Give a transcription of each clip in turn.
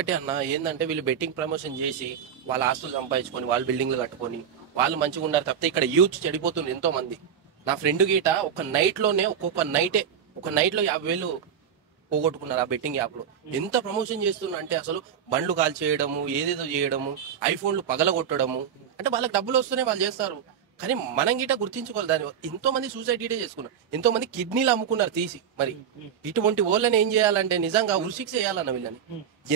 ఒకటే అన్న ఏంటంటే వీళ్ళు బెట్టింగ్ ప్రమోషన్ చేసి వాళ్ళ ఆస్తులు సంపాదించుకొని వాళ్ళు బిల్డింగ్లు కట్టుకొని వాళ్ళు మంచిగా ఉన్నారు తప్పితే ఇక్కడ యూత్ చెడిపోతుంది ఎంతో మంది. నా ఫ్రెండ్ గీట ఒక నైట్ లోనే ఒక నైట్ లో 50,000 పోగొట్టుకున్నారు ఆ బెట్టింగ్ యాప్ లో. ఎంత ప్రమోషన్ చేస్తున్నా అంటే అసలు బండ్లు కాల్ చేయడము, ఏదేదో చేయడము, ఐఫోన్లు పగలగొట్టడము, అంటే వాళ్ళకి డబ్బులు వస్తూనే వాళ్ళు చేస్తారు. కానీ మనం గిట గుర్తించుకోవాలి. దాని ఎంతో మంది సూసైడ్ గిటే చేసుకున్నారు, ఎంతో మంది కిడ్నీలు అమ్ముకున్నారు తీసి. మరి ఇటువంటి వాళ్ళని ఏం చేయాలంటే నిజంగా ఉరిశిక్ష చేయాలన్న వీళ్ళని.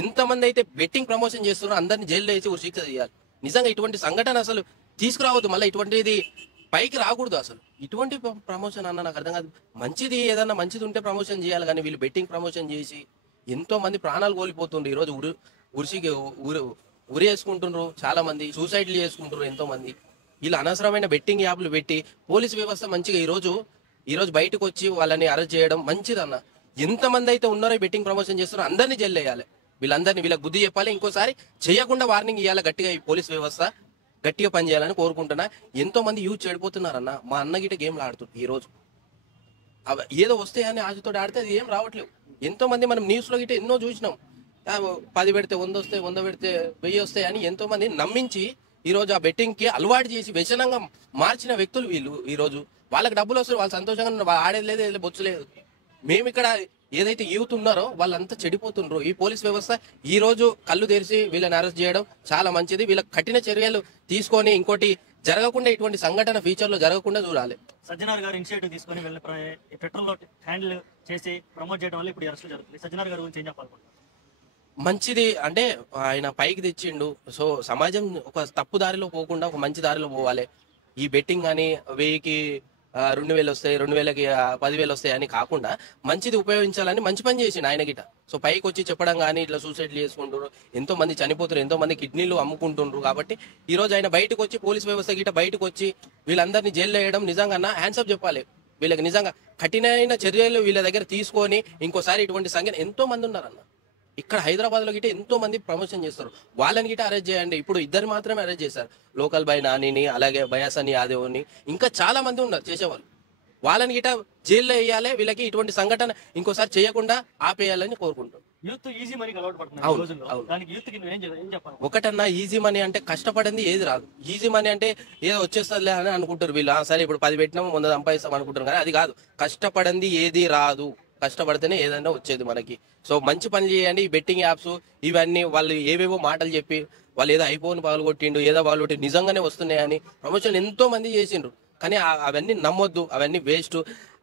ఎంతమంది అయితే బెట్టింగ్ ప్రమోషన్ చేస్తున్నారో అందరిని జైల్లో వేసి ఉరిశిక్ష చేయాలి. నిజంగా ఇటువంటి సంఘటన అసలు తీసుకురావద్దు, మళ్ళీ ఇటువంటిది పైకి రాకూడదు. అసలు ఇటువంటి ప్రమోషన్ అన్న నాకు అర్థం కాదు. మంచిది ఏదన్నా మంచిది ఉంటే ప్రమోషన్ చేయాలి, కానీ వీళ్ళు బెట్టింగ్ ప్రమోషన్ చేసి ఎంతో మంది ప్రాణాలు కోల్పోతుండ్రు. ఈరోజు ఉరిసికి ఉరి వేసుకుంటుండ్రు, చాలా మంది సూసైడ్లు చేసుకుంటున్నారు ఎంతో మంది. వీళ్ళు అనవసరమైన బెట్టింగ్ యాప్లు పెట్టి పోలీసు వ్యవస్థ మంచిగా ఈరోజు బయటకు వచ్చి వాళ్ళని అరెస్ట్ చేయడం మంచిదన్న. ఎంతమంది అయితే ఉన్నారో బెట్టింగ్ ప్రమోషన్ చేస్తున్నారో అందరినీ జైలు వేయాలి. వీళ్ళకి బుద్ధి చెప్పాలి, ఇంకోసారి చేయకుండా వార్నింగ్ ఇవ్వాలి గట్టిగా. ఈ పోలీస్ వ్యవస్థ గట్టిగా పనిచేయాలని కోరుకుంటున్నా. ఎంతో మంది యూత్ చెడిపోతున్నారన్న. మా అన్న గిట గేమ్లు ఆడుతుంది ఈ రోజు, ఏదో వస్తాయని ఆశతో ఆడితే అది ఏం రావట్లేవు. ఎంతో మంది మనం న్యూస్ లో గిట ఎన్నో చూసినాం. 10 పెడితే 100 వస్తాయి, 100 పెడితే 1000 వస్తాయి అని ఎంతో మంది నమ్మించి ఈ రోజు ఆ బెట్టింగ్ కి అలవాటు చేసి వ్యసనంగా మార్చిన వ్యక్తులు వీళ్ళు. ఈ రోజు వాళ్ళకి డబ్బులు వస్తారు, వాళ్ళు సంతోషంగా ఆడేది లేదు, ఏదో బొచ్చలేదు. మేము ఇక్కడ ఏదైతే యూత్ ఉన్నారో వాళ్ళంతా చెడిపోతుండ్రు. ఈ పోలీస్ వ్యవస్థ ఈ రోజు కళ్ళు తెరిచి వీళ్ళని అరెస్ట్ చేయడం చాలా మంచిది. వీళ్ళకి కఠిన చర్యలు తీసుకొని ఇంకోటి జరగకుండా, ఇటువంటి సంఘటన ఫ్యూచర్ లో జరగకుండా చూడాలి. సజ్జనార్ గారు ఇనిషియేటివ్ తీసుకొని వీళ్ళ పెట్రోల్ హ్యాండిల్ చేసి ప్రమోట్ చేయడం వల్ల ఇప్పుడు అరెస్ట్ జరుగుతుంది. సజ్జనార్ గారు గురించి ఏం చెప్పాలనుకుంటున్నారు? మంచిది అంటే ఆయన పైకి తెచ్చిండు. సో సమాజం ఒక తప్పు దారిలో పోకుండా ఒక మంచి దారిలో పోవాలి. ఈ బెట్టింగ్ అని 1000కి 2,000 వస్తాయి, 2,000కి 10,000 వస్తాయి అని కాకుండా మంచిది ఉపయోగించాలని మంచి పని చేసిండు ఆయన గిట. సో పైకి వచ్చి చెప్పడం కానీ ఇట్లా సూసైడ్లు చేసుకుంటారు, ఎంతో మంది చనిపోతారు, ఎంతో మంది కిడ్నీలు అమ్ముకుంటుండ్రు. కాబట్టి ఈ రోజు ఆయన బయటకు వచ్చి పోలీస్ వ్యవస్థ గిట బయటకు వచ్చి వీళ్ళందరినీ జైల్లో వేయడం నిజంగా హ్యాండ్సప్ చెప్పాలి. వీళ్ళకి నిజంగా కఠినమైన చర్యలు వీళ్ళ దగ్గర తీసుకొని ఇంకోసారి ఇటువంటి సంఖ్య ఎంతో మంది ఉన్నారన్న. ఇక్కడ హైదరాబాద్ లో గిట ఎంతో మంది ప్రమోషన్ చేస్తారు, వాళ్ళని గిట అరెస్ట్ చేయండి. ఇప్పుడు ఇద్దరు మాత్రమే అరెస్ట్ చేశారు, లోకల్ బై నానిని, అలాగే బయాసని యాదవ్ని, ఇంకా చాలా మంది ఉన్నారు చేసేవాళ్ళు. వాళ్ళని గిట జైల్లో వేయాలి. వీళ్ళకి ఇటువంటి సంఘటన ఇంకోసారి చేయకుండా ఆపేయాలని కోరుకుంటాం. యూత్ ఈజీ మనీకి అలవాటు పడుతున్నారు. ఒకటన్నా ఈజీ మనీ అంటే కష్టపడింది ఏది రాదు. ఈజీ మనీ అంటే ఏదో వచ్చేస్తుందిలే అని అనుకుంటారు వీళ్ళు. సరే ఇప్పుడు 10 పెట్టినాము 100 సంపాదిస్తాం అనుకుంటారు, కానీ అది కాదు. కష్టపడింది ఏది రాదు, కష్టపడితేనే ఏదైనా వచ్చేది మనకి. సో మంచి పని చేయండి. ఈ బెట్టింగ్ యాప్స్ ఇవన్నీ వాళ్ళు ఏవేవో మాటలు చెప్పి వాళ్ళు ఏదో ఐఫోన్ పగలగొట్టిండు, ఏదో వాళ్ళు నిజంగానే వస్తున్నాయని ప్రమోషన్ ఎంతో మంది చేసిండ్రు. కానీ అవన్నీ నమ్మొద్దు, అవన్నీ వేస్ట్.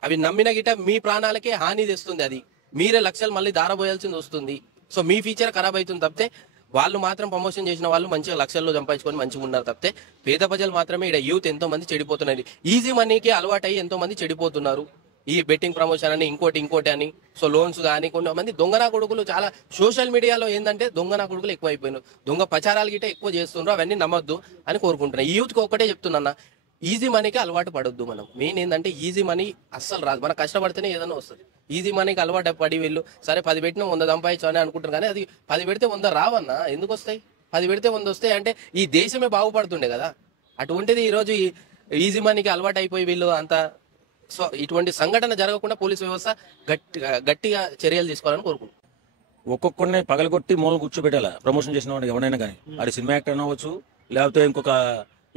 అవి నమ్మిన గిట మీ ప్రాణాలకే హాని తెస్తుంది. అది మీరే లక్షలు మళ్ళీ దారబోయాల్సింది వస్తుంది. సో మీ ఫ్యూచర్ ఖరాబ్ అవుతుంది తప్పితే వాళ్ళు మాత్రం ప్రమోషన్ చేసిన వాళ్ళు మంచిగా లక్షల్లో సంపాదించుకొని మంచిగా ఉన్నారు తప్పితే పేద ప్రజలు మాత్రమే ఇక్కడ యూత్ ఎంతో మంది చెడిపోతున్నారు. ఈజీ మనీకి అలవాటు అయ్యి ఎంతో మంది చెడిపోతున్నారు. ఈ బెట్టింగ్ ప్రమోషన్ అని ఇంకోటి అని. సో లోన్స్ కానీ కొంతమంది దొంగనా కొడుకులు చాలా సోషల్ మీడియాలో ఏంటంటే దొంగనా కొడుకులు ఎక్కువ అయిపోయినారు, దొంగ ప్రచారాలు గిట్ట ఎక్కువ చేస్తున్నారు. అవన్నీ నమ్మొద్దు అని కోరుకుంటున్నాను. ఈ యూత్కి ఒక్కటే చెప్తున్నా, ఈజీ మనీకి అలవాటు పడొద్దు. మనం మెయిన్ ఏంటంటే ఈజీ మనీ అస్సలు రాదు, మనం కష్టపడితేనే ఏదైనా వస్తుంది. ఈజీ మనీకి అలవాటు పడి వీళ్ళు సరే 10 పెట్టినా 100 సంపాదించు అని అనుకుంటారు, కానీ అది 10 పెడితే 100 రావన్నా. ఎందుకు వస్తాయి? 10 పెడితే 100 వస్తాయి అంటే ఈ దేశమే బాగుపడుతుండే కదా. అటువంటిది ఈరోజు ఈజీ మనీకి అలవాటు అయిపోయి వీళ్ళు అంతా. సో ఇటువంటి సంఘటన జరగకుండా పోలీస్ వ్యవస్థ గట్టిగా చర్యలు తీసుకోవాలని కోరుకుంటున్నాను. ఒక్కొక్కరిని పగలగొట్టి మూలం కూర్చోబెట్టాల ప్రమోషన్ చేసిన వాడు ఎవరైనా కానీ, అది సినిమా యాక్టర్ అయినా అవ్వచ్చు, లేకపోతే ఇంకొక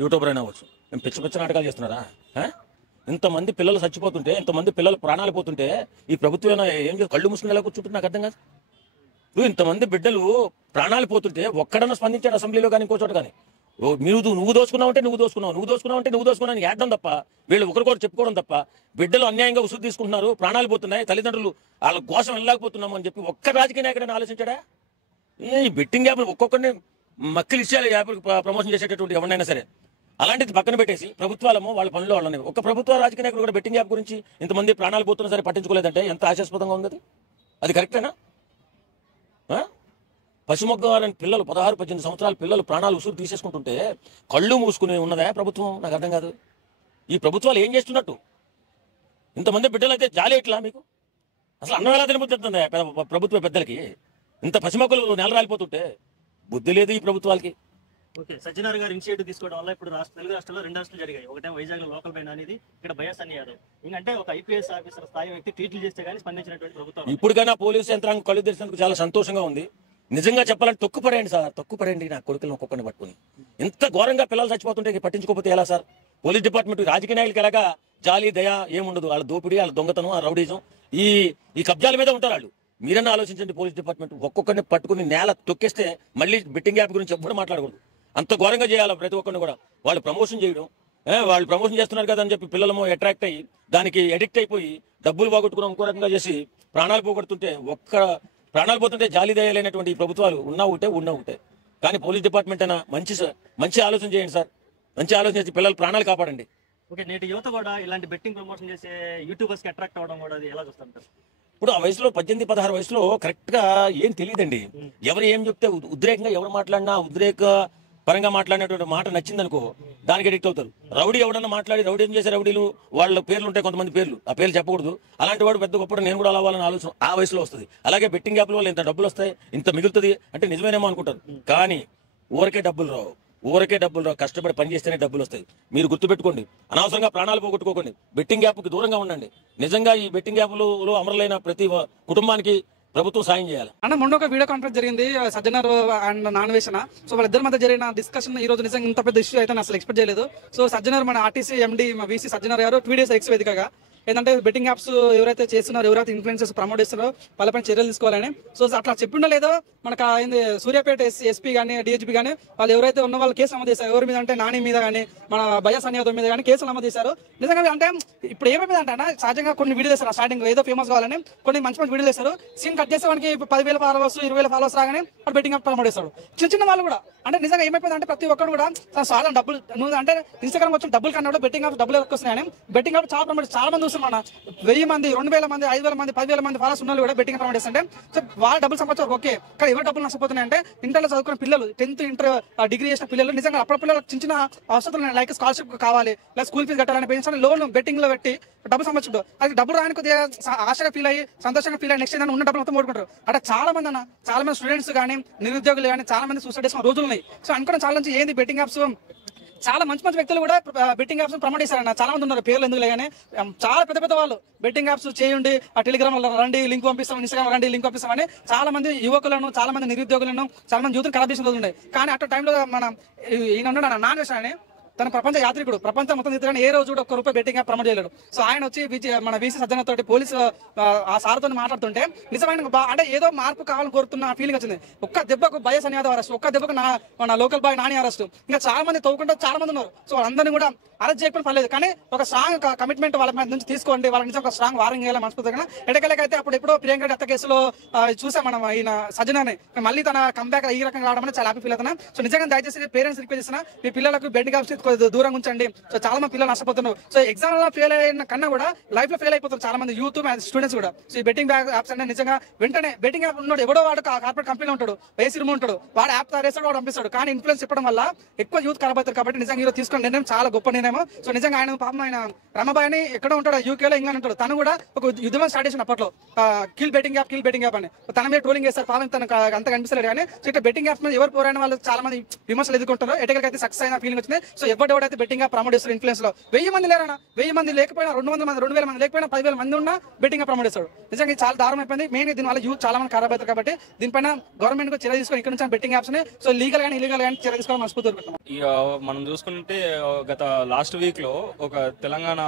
యూట్యూబర్ అయినా అవ్వచ్చు. మేము పిచ్చ నాటకాలు చేస్తున్నారా? ఇంతమంది పిల్లలు చచ్చిపోతుంటే, ఇంతమంది పిల్లలు ప్రాణాలు పోతుంటే ఈ ప్రభుత్వం ఏం కళ్ళు మూసుకుని ఎలా కూర్చుంటుంది నాకు అర్థం కాదు. ఇంతమంది బిడ్డలు ప్రాణాలు పోతుంటే ఒక్కడన్నా స్పందించాడు అసెంబ్లీలో కానీ ఇంకో చోట కానీ. నువ్వు దోచుకున్నావు అంటే నువ్వు దోచుకున్నావు ఏడడం తప్ప, వీళ్ళు ఒకరికొకరు చెప్పుకోవడం తప్ప, బిడ్డలు అన్యాయంగా ఉసురు తీసుకుంటున్నారు, ప్రాణాలు పోతున్నాయి, తల్లిదండ్రులు వాళ్ళ కోసం వెళ్ళలేకపోతున్నాము అని చెప్పి ఒక్క రాజకీయ నాయకుడైనా ఆలోచించాడా? ఈ బెట్టింగ్ యాప్లు ఒక్కొక్కరిని మక్కిలు ఇచ్చేయాలి, యాప్లు ప్రమోషన్ చేసేటటువంటి ఎవరైనా సరే. అలాంటిది పక్కన పెట్టేసి ప్రభుత్వాలమో వాళ్ళ పనులు వాళ్ళని, ఒక ప్రభుత్వ రాజకీయ నాయకుడు కూడా బెట్టింగ్ యాప్ గురించి ఇంతమంది ప్రాణాలు పోతున్నా సరే పట్టించుకోలేదంటే ఎంత ఆశాస్పదంగా ఉంది. అది కరెక్టేనా? పసిమొగ్గవారని పిల్లలు 16-18 సంవత్సరాల పిల్లలు ప్రాణాలు ఉసురు తీసేసుకుంటుంటే కళ్ళు మూసుకుని ఉన్నదా ప్రభుత్వం? నాకు అర్థం కాదు. ఈ ప్రభుత్వాలు ఏం చేస్తున్నట్టు? ఇంతమంది బిడ్డలు అయితే జాలి ఎట్లా మీకు? అసలు అన్నం ఎలా తినబుద్దుతుంది ప్రభుత్వ పెద్దలకి? ఇంత పసిమొక్కలు నెల రాలిపోతుంటే బుద్ధి లేదు ఈ ప్రభుత్వాలకి. ఓకే, సజ్జనార్ గారు ఇనిషియేటివ్ తీసుకోవడం వల్ల ఇప్పుడు తెలుగు రాష్ట్రాల్లో 2 అరెస్టులు జరిగాయి. ఒకటే వైజాగ్ లో లోకల్ బైన్ అనేది, ఇక్కడ బయాసని యాదవ్. ఇంకంటే ఒక ఐపీఎస్ ఆఫీసర్ స్థాయి వ్యక్తి ట్వీట్లు చేస్తే కానీ స్పందించినటువంటి ప్రభుత్వం. ఇప్పుడుకైనా పోలీసు యంత్రాంగం కళ్ళు తెరిచినందుకు చాలా సంతోషంగా ఉంది. నిజంగా చెప్పాలంటే తొక్కుపడేయండి సార్, తొక్కుపడేయండి నా కొడుకులను ఒక్కొక్కరిని పట్టుకుని. ఇంత ఘోరంగా పిల్లలు చచ్చిపోతుంటే పట్టించుకోకపోతే ఎలా సార్? పోలీస్ డిపార్ట్మెంట్ రాజకీయ నాయకులకి ఎలాగా జాలి దయ ఏముండదు, వాళ్ళ దోపిడీ, వాళ్ళ దొంగతనం, ఆ రౌడీజం, ఈ కబ్జాల మీద ఉంటారు వాళ్ళు. మీరన్నా ఆలోచించండి. పోలీస్ డిపార్ట్మెంట్ ఒక్కొక్కరిని పట్టుకుని నేల తొక్కేస్తే మళ్ళీ బెట్టింగ్ యాప్ గురించి ఎప్పుడు మాట్లాడకూడదు. అంత ఘోరంగా చేయాలి ప్రతి ఒక్కరిని కూడా. వాళ్ళు ప్రమోషన్ చేయడం, వాళ్ళు ప్రమోషన్ చేస్తున్నారు కదా అని చెప్పి పిల్లలము అట్రాక్ట్ అయ్యి దానికి అడిక్ట్ అయిపోయి డబ్బులు పోగొట్టుకుని ఇంకో రకంగా చేసి ప్రాణాలు పోగొడుతుంటే, ప్రాణాలు పోతుంటే జాలి దయలేనటువంటి ఈ ప్రభుత్వాలు ఉన్నా ఒకటే. కానీ పోలీస్ డిపార్ట్మెంట్ అయినా మంచి ఆలోచన చేయండి సార్. మంచి ఆలోచన చేసి పిల్లల ప్రాణాలు కాపాడండి. ఓకే, నేటి యువత కూడా ఇలాంటి బెట్టింగ్ ప్రమోషన్ చేసే యూట్యూబర్స్ కి అట్రాక్ట్ అవడం కూడా అది ఎలా చూస్తుంటారు? ఇప్పుడు ఆ వయసులో 18-16 వయసులో కరెక్ట్ గా ఏం తెలియదండి. ఎవరు ఏం చెప్తే ఉద్రేకంగా ఎవరు మాట్లాడినా, ఉద్రేక పరంగా మాట్లాడినటువంటి మాట నచ్చిందనుకో దానికి అడిక్ట్ అవుతారు. రౌడీ ఎవడన్నా మాట్లాడి రౌడీ ఏం చేసే రౌడీలు వాళ్ళ పేర్లు ఉంటాయి, కొంతమంది పేర్లు, ఆ పేర్లు చెప్పకూడదు. అలాంటి వాడు పెద్ద గొప్ప నేను కూడా అలా అవ్వాలని ఆలోచన ఆ వయసులో వస్తుంది. అలాగే బెట్టింగ్ యాప్ల వల్ల ఇంత డబ్బులు వస్తాయి, ఇంత మిగులుతుంది అంటే నిజమేనేమో అనుకుంటారు. కానీ ఊరికే డబ్బులు రావు, కష్టపడి పని చేస్తేనే డబ్బులు వస్తాయి. మీరు గుర్తుపెట్టుకోండి. అనవసరంగా ప్రాణాలు పోగొట్టుకోకండి. బెట్టింగ్ యాప్కి దూరంగా ఉండండి. నిజంగా ఈ బెట్టింగ్ యాప్లో అమరులైన ప్రతి కుటుంబానికి ప్రభుత్వం సాయం చేయాలి. అన్న మొన్న ఒక వీడియో కాన్ఫరెన్స్ జరిగింది సజ్జనర్ అండ్ నాన్వేషణ. సో వాళ్ళిద్దరి మధ్య జరిగిన డిస్కషన్ ఈ రోజు నిజంగా ఇంత పెద్ద ఇష్యూ అయితే అసలు ఎక్స్పెక్ట్ చేయలేదు. సో సజ్జనర్ మన ఆర్టీసీ ఎండి వీసీ సజ్జనర్ గారు 2 days ఎక్స్ వేదికగా ఏంటంటే బెట్టింగ్ యాప్స్ ఎవరైతే చేస్తున్నారో, ఎవరైతే ఇన్ఫ్లుయెన్సర్స్ ప్రమోట్ చేస్తున్నారో వాళ్ళపైన చర్యలు తీసుకోవాలని. సో అట్లా చెప్పిండో లేదో మనకు సూర్యాపేట ఎస్పీ కానీ డిహెచ్పీ కానీ వాళ్ళు ఎవరైతే ఉన్న వాళ్ళు కేసు నమోదు చేశారు. ఎవరి మీద అంటే నాని మీద కానీ మన బయాస్ అన్యాదం మీద కానీ కేసులు నమోదు చేశారు. నిజంగా అంటే ఇప్పుడు ఏమైంది అంటే సహజంగా కొన్ని వీడియోలు చేస్తారు స్టార్టింగ్ ఏదో ఫేమస్ కావాలని కొన్ని మంచి వీడియోలు చేస్తారు. సీన్ కట్ చేస్తే మనకి 10,000 ఫాలోవర్స్ 20,000 ఫాలోవర్స్ రాగానే వాడు బెట్టింగ్ యాప్ ప్రమోట్ చేస్తాడు. చిన్న వాళ్ళు కూడా అంటే నిజంగా ఏమైపోయింది అంటే ప్రతి ఒక్కరు కూడా చాలా డబ్బులు నువ్వు అంటే ఇన్స్టాగ్రామ్ వచ్చి డబ్బులు కన్నా బెట్టింగ్ యాప్ డబ్బులు వస్తున్నాయని బెట్టింగ్ యాప్ చాలా ప్రమోట్ చాలా మంది చూస్తున్నారు. 1000 మంది 2000 మంది 5000 మంది 10,000 మంది ఫాలోవర్స్ ఉన్న కూడా బెట్టింగ్ ప్రమోట్ చేస్తుంటే సో వాళ్ళ డబ్బులు సంపాదించారు. ఓకే, కానీ ఎవరు డబ్బులు నష్టపోతున్నాయి అంటే ఇంటర్లో చదువుకున్న పిల్లలు, 10th ఇంటర్ డిగ్రీ చేసిన పిల్లలు నిజంగా అప్పుడు పిల్లలకు చిన్న అవసరం లైక్ స్కాలర్షిప్ కావాలి, లేదా స్కూల్ ఫీజు కట్టాలని పెంచాలని లోన్ బెట్టింగ్ లో పెట్టి డబ్బులు సంపాదించు. అది డబ్బులు రాని కొద్దిగా ఆశగా ఫీల్ అయ్యి సంతోషంగా ఫీల్ అయ్యి నెక్స్ట్ ఏదైనా ఉన్న డబ్బులు మొత్తం ఓడుకుంటారు. అక్కడ చాలా మంది స్టూడెంట్స్ కానీ నిరుద్యోగులు కానీ చాలా మంది సూసైడ్ చేసిన రోజులు ఉన్నాయి. సో అనుకోవడం చాలా నుంచి ఏంది బెట్టింగ్ యాప్స్ చాలా మంచి వ్యక్తులు కూడా బెట్టింగ్ యాప్స్ ప్రమోట్ చేశారన్న చాలా మంది ఉన్నారు. పేర్లు ఎందుకు కానీ చాలా పెద్ద వాళ్ళు బెట్టింగ్ యాప్స్ చేయండి, ఆ టెలిగ్రామ్ రండి లింక్ పంపిస్తాం, ఇన్స్టాగ్రామ్ రండి లింక్ పంపిస్తామని చాలా మంది యువకులను, చాలా మంది నిరుద్యోగులను, చాలా మంది యూత్ని ఖరాబ్ చేసిన రోజులు ఉన్నాయి. కానీ అటు టైంలో మన ఈయన ఉన్నాడు నాన్వేషణ అని, తన ప్రపంచ యాత్రికుడు, ప్రపంచం మొత్తం తిరుగుతాడు, ఏ రోజు కూడా ₹1 బెట్టింగ్ యాప్ ప్రమోట్ చేయలేడు. సో ఆయన వచ్చి మన వీసీ సజ్జనర్ తోటి పోలీసు ఆ సార్తో మాట్లాడుతుంటే నిజమైన అంటే ఏదో మార్పు కావాలని కోరుతున్న ఫీలింగ్ వచ్చింది. ఒక్క దెబ్బకు బయాస్ అన్యాదం అరెస్ట్, ఒక్క దెబ్బకు మన లోకల్ బాయ్ నాని అరెస్ట్, ఇంకా చాలా మంది తవ్వుకుంటూ చాలా మంది ఉన్నారు. సో అందరినీ కూడా అరెస్ట్ చేయకపోయినా పర్లేదు, కానీ ఒక స్ట్రాంగ్ కమిట్మెంట్ వాళ్ళ మీద నుంచి తీసుకోండి. వాళ్ళ నుంచి ఒక స్ట్రాంగ్ వార్నింగ్ చేయాలి మనస్ఫూర్తిగా. ఎటకెళ్ళకైతే అప్పుడు ఎప్పుడో ప్రియాంక హత్య కేసులో చూసాం మనం ఈయన సజ్జనర్ని, మళ్ళీ తన కంబ్యాక్ ఈ రకంగా రావడం అనేది చాలా హ్యాపీ ఫీల్ అవుతున్నా. సో నిజంగా దయచేసి పేరెంట్స్ రిక్వెస్ట్ చేస్తున్నా, మీ పిల్లలకు బెట్టింగ్ యాప్స్ దూరంగా ఉంచండి. సో చాలా మంది పిల్లలు నష్టపోతున్నారు. సో ఎగ్జామ్ లో ఫెయిల్ అయిన కన్నా కూడా లైఫ్ లో ఫెయిల్ అయిపోతారు చాలా మంది యూత్ స్టూడెంట్స్ కూడా. సో ఈ బెట్టింగ్ యాప్స్ అంటే నిజంగా వెంటనే బెట్టింగ్ యాప్ ఉన్నాడు ఎవడో వాడు కార్పొరేట్ కంపెనీలో ఉంటాడు, ఏసీ రూమ్ ఉంటాడు, వాడు యాప్ తయారేస్తాడు, వాడు పంపిస్తాడు. కానీ ఇన్ఫ్లుయెన్స్ చెప్పడం వల్ల ఎక్కువ యూత్ ఖరాబ్ అవుతారు. కాబట్టి నిజంగా ఈరోజు తీసుకున్న నిర్ణయం చాలా గొప్ప నిర్ణయం. సో నిజంగా ఆయన పాపం ఆయన రమబాయిని ఎక్కడో ఉంటాడు, యూకేలో ఇంగ్లాండ్ ఉంటాడు, తను కూడా ఒక యుద్ధం స్టార్ట్ చేసిన అప్పట్లో కిల్ బెట్టింగ్ యాప్ అని తన మీద ట్రోలింగ్ చేస్తారు. పాపం తనకు అంత కనిపిస్తలేదు. కానీ సో ఇట్లా బెట్టింగ్ యాప్స్ మీద ఎవరు పోరాడిన వాళ్ళు చాలా మంది విమర్శలు ఎదుర్కొంటారు. ఎటకైతే సక్సెస్ అయిన ఫీలింగ్ వచ్చింది. సో ఎవడెవడైతే బెట్టింగ్ యాప్ ప్రమోట్ చేస్తారు ఇన్ఫ్లుయెన్స్ లో 1000 మంది లేరన్నా, 1000 మంది లేకపోయినా 200 మంది 2000 మంది లేకపోయినా 10,000 మంది ఉన్నా బెట్టింగ్ యాప్ ప్రమోట్ చేస్తాడు. నిజంగా చాలా దారుణం అయిపోయింది. మెయిన్ దీనివల్ల యూత్ చాలా మంది ఖరాబ్ అవుతారు. కాబట్టి దీనిపైన గవర్నమెంట్ కు చర్య తీసుకొని ఇక్కడ నుంచి బెట్టింగ్ యాప్స్ ని సో లీగల్ గానీ ఇల్లీగల్ గానీ చర్య తీసుకోవడం మనస్ఫూర్తి కోరుకుంటున్నాం. మనం చూసుకుంటే గత లాస్ట్ వీక్ లో ఒక తెలంగాణ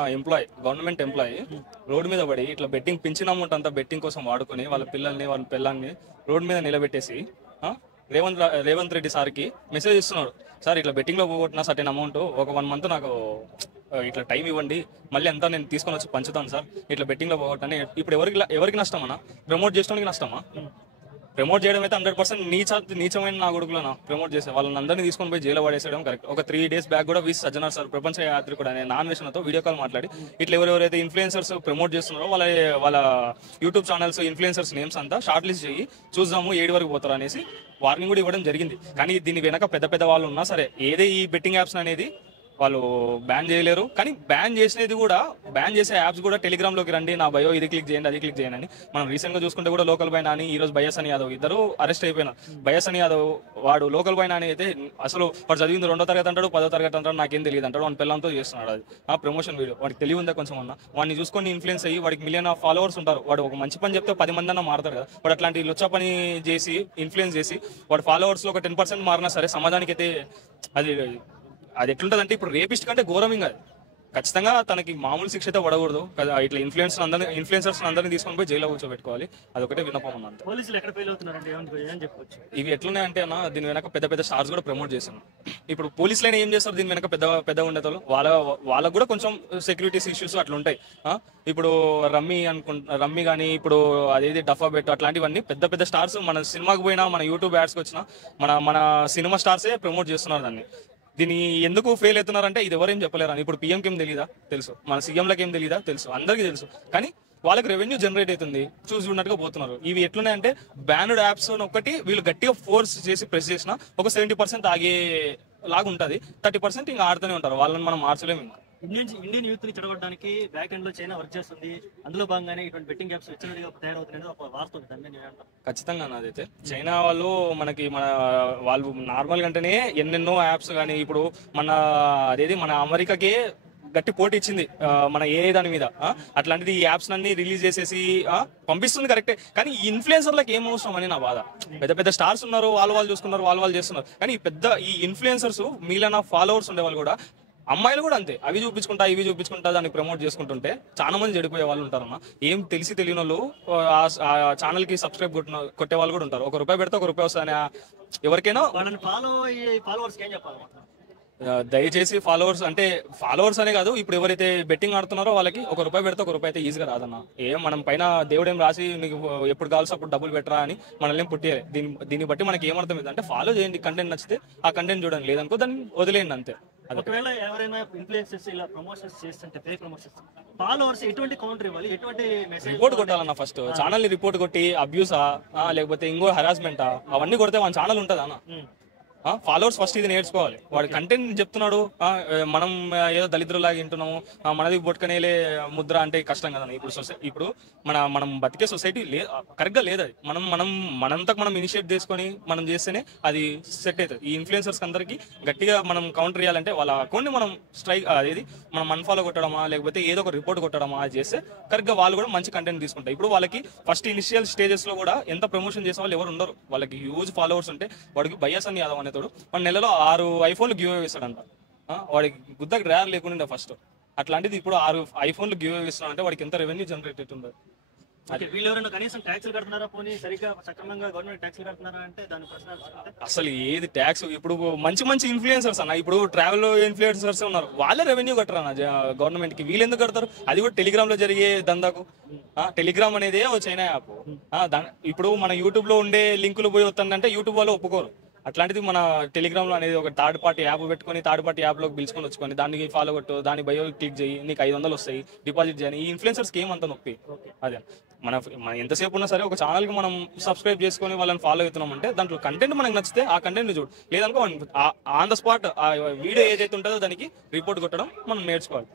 గవర్నమెంట్ ఎంప్లాయీ రోడ్డు మీద పడి ఇట్లా బెట్టింగ్ పింఛన్ అమౌంట్ అంతా బెట్టింగ్ కోసం వాడుకొని వాళ్ళ పిల్లల్ని వాళ్ళ పిల్లల్ని రోడ్డు మీద నిలబెట్టేసి రేవంత్ రెడ్డి సార్కి మెసేజ్ ఇస్తున్నాడు, సార్ ఇట్లా బెట్టింగ్ లో పోగొట్టిన సర్టెన్ అమౌంట్ ఒక 1 month నాకు ఇట్లా టైం ఇవ్వండి, మళ్ళీ అంతా నేను తీసుకొని వచ్చి పంచుతాను సార్, ఇట్లా బెట్టింగ్ లో పోగొట్టని. ఇప్పుడు ఎవరికి నష్టమన్నా? ప్రమోట్ చేసడానికి నష్టమా? ప్రమోట్ చేయడం అయితే 100% నీచమైన నా కొడుకులను ప్రమోట్ చేసే వాళ్ళని అందరినీ తీసుకొని పోయి జైలు పడేసేయడం కరెక్ట్. ఒక 3 days బ్యాక్ కూడా వీసీ సజ్జనర్ సార్ ప్రపంచ యాత్రికుడు అనే నాన్వేషణతో వీడియో కాల్ మాట్లాడి ఇట్లా ఎవరెవరైతే ఇన్ఫ్లుయెన్సర్స్ ప్రమోట్ చేస్తున్నారో వాళ్ళ యూట్యూబ్ ఛానల్స్ ఇన్ఫ్లుయెన్సర్స్ నేమ్స్ అంతా షార్ట్ లిస్ట్ చేయి చూద్దాము 7 వరకు పోతారు అనేసి వార్నింగ్ కూడా ఇవ్వడం జరిగింది. కానీ దీని వెనక పెద్ద వాళ్ళు ఉన్నా సరే ఏదే ఈ బెట్టింగ్ యాప్స్ అనేది వాళ్ళు బ్యాన్ చేయలేరు. కానీ బ్యాన్ చేసేది కూడా, బ్యాన్ చేసే యాప్స్ కూడా టెలిగ్రామ్ లోకి రండి, నా బయో ఇది క్లిక్ చేయండి, అది క్లిక్ చేయండి అని. మనం రీసెంట్ గా చూసుకుంటే కూడా లోకల్ బై నాని, ఈ రోజు బయాసన్ యాదవ్ ఇద్దరు అరెస్ట్ అయిపోయినారు. బయాసన్ యాదవ్ వాడు లోకల్ బై నాని అయితే అసలు వాడు చదివింది 2వ తరగతి అంటాడు, 10వ తరగతి అంటాడు, నాకేం తెలియదు అంటాడు. వాడి పిల్లలతో చేస్తున్నాడు అది ఆ ప్రమోషన్ వీడియో. వాడికి తెలివి ఉందా కొంచెం అన్న? వాడిని చూసుకొని ఇన్ఫ్లుయెన్స్ అయ్యి వాడికి మిలియన్ ఆఫ్ ఫాలోవర్స్ ఉంటారు. వాడు ఒక మంచి పని చెప్తే 10 మంది అన్న మారుతారు కదా. వాడు అట్లాంటి లుచ్చా పని చేసి ఇన్ఫ్లుయెన్స్ చేసి వాడు ఫాలోవర్స్ లో ఒక 10% మారినా సరే సమాజానికి అయితే అది ఎట్లుంటది అంటే ఇప్పుడు రేపిస్ట్ కంటే ఘోరం. ఇంకా ఖచ్చితంగా తనకి మామూలు శిక్ష అయితే పడకూడదు కదా. ఇట్లా ఇన్ఫ్లుయెన్సర్స్ అందరినీ తీసుకొని పోయి జైల్లో కూర్చోబెట్టుకోవాలి. అదొకటే విన్నపం ఉంది అంతే. పోలీసులు ఎక్కడ ఫెయిల్ అవుతున్నారంటే ఏమని చెప్పొచ్చు? ఇవి ఎట్లున్నాయంటే అన్న, దీని వెనక పెద్ద పెద్ద స్టార్స్ కూడా ప్రమోట్ చేస్తున్నారు. ఇప్పుడు పోలీసులైనా ఏం చేస్తారు, దీని వెనక పెద్ద ఉండేతలు వాళ్ళకు కూడా కొంచెం సెక్యూరిటీస్ ఇష్యూస్ అట్లా ఉంటాయి. ఇప్పుడు రమ్మీ కానీ ఇప్పుడు అదేది డఫా బెట్ అట్లాంటివన్నీ పెద్ద పెద్ద స్టార్స్ మన సినిమాకి పోయినా, మన యూట్యూబ్ యాడ్స్కి వచ్చినా మన సినిమా స్టార్సే ప్రమోట్ చేస్తున్నారు దాన్ని. దీన్ని ఎందుకు ఫెయిల్ అవుతున్నారంటే ఇది ఎవరేం చెప్పలేరు అని. ఇప్పుడు పిఎంకి ఏం తెలీదా? తెలుసు. మన సీఎంలకు ఏం తెలీదా? తెలుసు. అందరికీ తెలుసు. కానీ వాళ్ళకి రెవెన్యూ జనరేట్ అవుతుంది, చూసి ఉన్నట్టుగా పోతున్నారు. ఇవి ఎట్లున్నాయంటే బ్యాన్డ్ యాప్స్ ఒకటి వీళ్ళు గట్టిగా ఫోర్స్ చేసి ప్రెస్ చేసిన ఒక 70% ఆగే లాగా ఉంటుంది. 30% ఇంకా ఆడుతూనే ఉంటారు. వాళ్ళని మనం మార్చలేము. ఇంకా ఇండియన్ యూత్ ని చెడగొట్టడానికి బ్యాక్ ఎండ్ లో చైనా వర్క్ చేస్తుంది. అందులో భాగంగానే ఇటువంటి బెట్టింగ్ యాప్స్ విచ్చలవిడిగా తయారవుతుంది ఒక వార్త ఉంది. దాన్ని నేను అంటాను ఖచ్చితంగా అదైతే చైనా వాళ్ళు వాళ్ళు నార్మల్ గంటనే ఎన్నెన్నో యాప్స్ కానీ ఇప్పుడు మన అమెరికాకే గట్టి పోటీ ఇచ్చింది మన దాని మీద. అట్లాంటిది ఈ యాప్స్ అన్ని రిలీజ్ చేసేసి పంపిస్తుంది కరెక్టే. కానీ ఇన్ఫ్లుయెన్సర్లకు ఏం అవసరం అని నా బాధ. పెద్ద పెద్ద స్టార్స్ ఉన్నారు, వాళ్ళు చూసుకున్నారు, వాళ్ళు చేస్తున్నారు. కానీ ఈ ఇన్ఫ్లుయెన్సర్స్ మిలియన్ ఆఫ్ ఫాలోవర్స్ ఉండే వాళ్ళు కూడా, అమ్మాయిలు కూడా అంతే, అవి చూపించుకుంటా దాన్ని ప్రమోట్ చేసుకుంటుంటే చాలా మంది చెడిపోయే వాళ్ళు ఉంటారన్న. ఏం తెలియని వాళ్ళు ఆ ఛానల్ కి సబ్స్క్రైబ్ కొట్టే వాళ్ళు కూడా ఉంటారు. ₹1 పెడితే ₹1 వస్తుంది అని ఎవరికైనా. వాళ్ళని ఫాలోవర్స్ ఏం చెప్పాలి? దయచేసి ఫాలోవర్స్ అనే కాదు, ఇప్పుడు ఎవరైతే బెట్టింగ్ ఆడుతున్నారో వాళ్ళకి ₹1 పెడితే ₹1 అయితే ఈజీగా రాదన్న. మనం పైన దేవుడేం రాసి నీకు ఎప్పుడు కావాల్సి అప్పుడు డబ్బులు పెట్టరా అని మనల్ని ఏం పుట్టియాలి. దీన్ని బట్టి మనకి ఏమర్థం అంటే ఫాలో చేయండి, కంటెంట్ నచ్చితే ఆ కంటెంట్ చూడండి, లేదనుకో దాన్ని వదిలేయండి అంతే. ఒకవేళ ఎవరైనా ఇన్ఫ్లుయెన్సర్స్ ఇలా ప్రమోషన్స్ చేస్తుంటే ఫేక్ ప్రమోషన్స్, ఫాలోవర్స్ ఎటువంటి కౌంటర్ ఇవ్వాలి? ఎటువంటి మెసేజ్ రిపోర్ట్ కొట్టాలన్న? ఫస్ట్ ఛానల్ ని రిపోర్ట్ కొట్టి అబ్యూసా లేకపోతే ఇంకో హరాస్మెంటా అవన్నీ కొడితే మన ఛానల్ ఉంటుంది అన్న. ఫాలోవర్స్ ఫస్ట్ ఇది నేర్చుకోవాలి. వాడు కంటెంట్ చెప్తున్నాడు, మనం ఏదో దళిద్రులాగా వింటున్నాము, మనది బొట్టుకనేలే ముద్ర అంటే కష్టం కదా. ఇప్పుడు మనం బతికే సొసైటీ కరెక్ట్ గా లేదు. అది మనంతకు మనం ఇనిషియేట్ చేసుకొని మనం చేస్తేనే అది సెట్ అవుతుంది. ఈ ఇన్ఫ్లుయెన్సర్స్ అందరికి గట్టిగా మనం కౌంటర్ చేయాలంటే వాళ్ళ అకౌంట్ ని మనం మనం అన్ఫాలో కొట్టడమా లేకపోతే ఏదో ఒక రిపోర్ట్ కొట్టడమా అది చేస్తే కరెక్ట్ గా వాళ్ళు కూడా మంచి కంటెంట్ తీసుకుంటారు. ఇప్పుడు వాళ్ళకి ఫస్ట్ ఇనిషియల్ స్టేజెస్ లో కూడా ఎంత ప్రమోషన్ చేసే వాళ్ళు ఎవరు ఉండరు. వాళ్ళకి హ్యూజ్ ఫాలోవర్స్ ఉంటే వాడికి బయాసన్ యాదవ్ అనే మన నెలలో 6 iPhoneలు గివ్ అవే ఇస్తాడంట. వాడికి గుద్దకి రేర్ లేకుండా ఫస్ట్. అట్లాంటిది ఇప్పుడు 6 iPhoneలు గివ్ అవే ఇస్తున్నాడంటే వాడికి ఎంత రెవెన్యూ జనరేట్ అవుతుంది. వీళ్ళు ఎవరైనా కనీసం ట్యాక్స్లు కడుతున్నారా? పోనీ సరిగ్గా సక్రమంగా గవర్నమెంట్ ట్యాక్స్లు కడుతున్నారా అంటే దాని ప్రశ్న అసలు ఏది ట్యాక్స్? ఇప్పుడు మంచి ఇన్ఫ్లుయెన్సర్స్ అన్న, ఇప్పుడు ట్రావెల్ ఇన్ఫ్లుయెన్సర్స్ ఉన్నారు, వాళ్ళే రెవెన్యూ కట్టరు అన్న గవర్నమెంట్ కి. వీళ్ళు ఎందుకు కడతారు? అది కూడా టెలిగ్రామ్ లో జరిగే దందాకు. టెలిగ్రామ్ అనేది చైనా యాప్. ఇప్పుడు మన యూట్యూబ్ లో ఉండే లింకులు పోయి వస్తుందంటే యూట్యూబ్ వాళ్ళు ఒప్పుకోరు. అట్లాంటిది మన టెలిగ్రామ్ లో అనేది ఒక థర్డ్ పార్టీ యాప్ పెట్టుకొని థర్డ్ పార్టీ యాప్ లోకి పిలుచుకొని వచ్చుకొని దానికి ఫాలో కొట్టు, దాని బయో క్లిక్ చేయి, నీకు 500 వస్తాయి, డిపాజిట్ చేయని. ఈ ఇన్ఫ్లుయెన్సర్స్ కి ఏమంత నొప్పి? అదే మన ఎంతసేపు ఉన్నా సరే ఒక ఛానల్ కి మనం సబ్స్క్రైబ్ చేసుకొని వాళ్ళని ఫాలో అవుతున్నాం అంటే దాంట్లో కంటెంట్ మనకు నచ్చితే ఆ కంటెంట్ చూడు, లేదనుకో ఆన్ ద స్పాట్ ఆ వీడియో ఏదైతే ఉంటుందో దానికి రిపోర్ట్ కొట్టడం మనం నేర్చుకోవాలి.